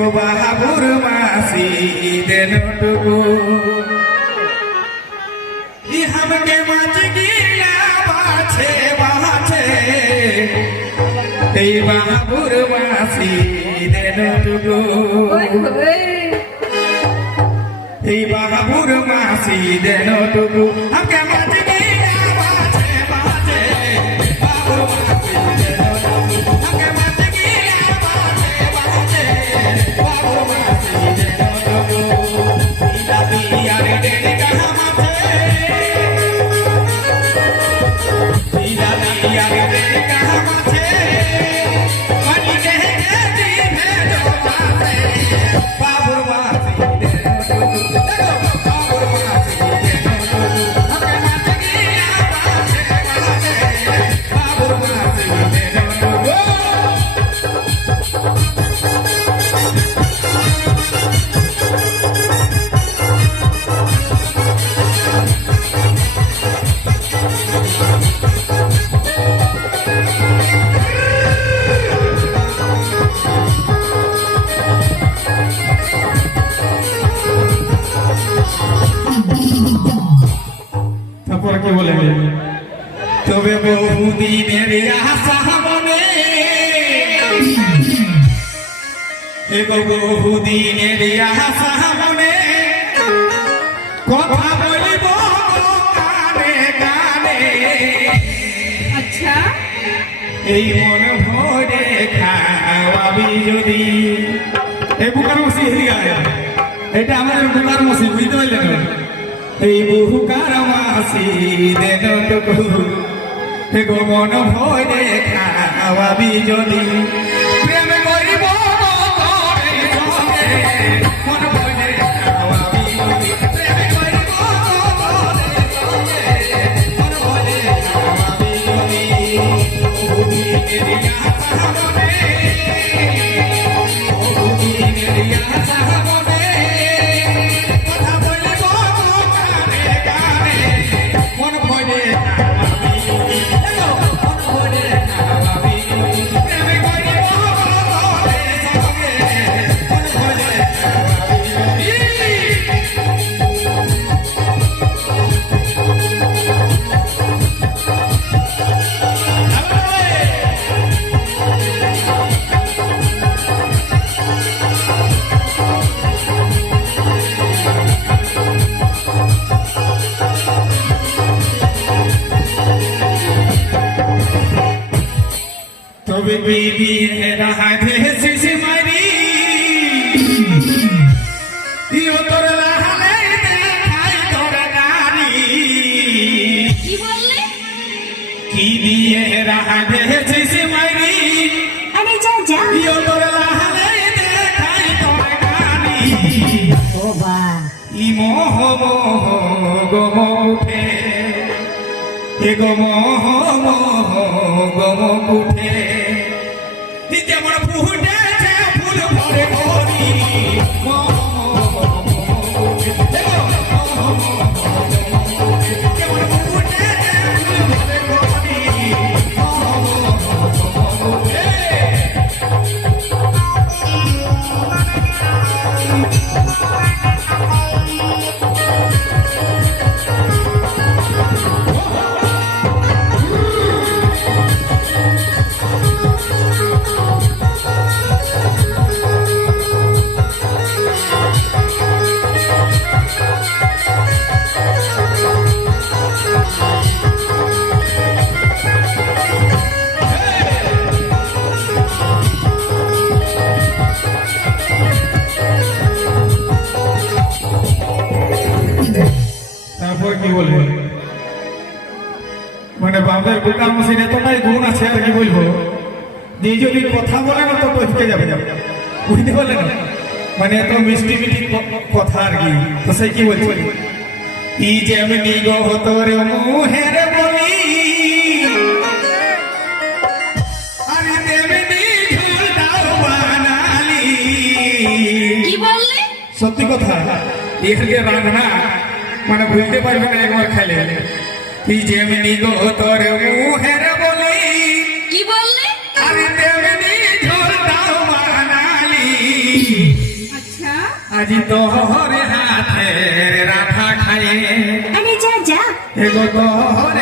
টুকু বাহাবুর মাসি দেন টুকু ই হামকে মাছ গিলা বাছে বাছে এই বাহাবুর মাসি দেন টুকু এই বাহাবুর মাসি দেন টুকু Mira. তারপর কি বলে তবে বহুদিনের আশা মনে। বহুদিনের আশা মনে। কথা বলিব কানে কানে। আচ্ছা। এই মন ভরে খাওয়াবি যদি। এই বুকার মসি হিরিয়া এটা আমাদের বুকার মসি বুঝতে পারলেন এই বুকার মাসি দেন টুকু হে গো মন ভরে খাওয়াবি যদি প্রেম করিব সঙ্গে তবে বিবি রাধে শিশি মারি। ইও তোর লাহালে দেখাই তোর নারী কি বললে? কি দিয়ে রাধে শিশি মারি। আরে যা যা। ইও তোর লাহালে দেখাই তোর নারী ও বাপ ই মোহ মোহ গম উঠে। এ গম মোহ গম উঠে। ই যেমন ফুটেছে কি বলে? মানে বাপের বোকার মশিন এতটাই গুণ আছে আর কি বলব? যে যদি কথা বলে না তো বসতে যাবে বুঝতে পারলেন মানে এত মিষ্টি মিষ্টি কথা আর কি। তো সেই কি বলছে? ই যেমনি গো তোর মুহের বলি আরে তেমনি ঝোল বানালি কি বললে? সত্যি কথা? এখানে রান্না। মানে বুঝতে পারবে না একবার খাইলে তুই যেমনি গো তোর মুহের বলি কি বললে আরে তেমনি ঝোল দাও বানালি আচ্ছা আজি তোহর হাতে রাধা খায়ে আরে যা যা এগো তোহর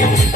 Yeah.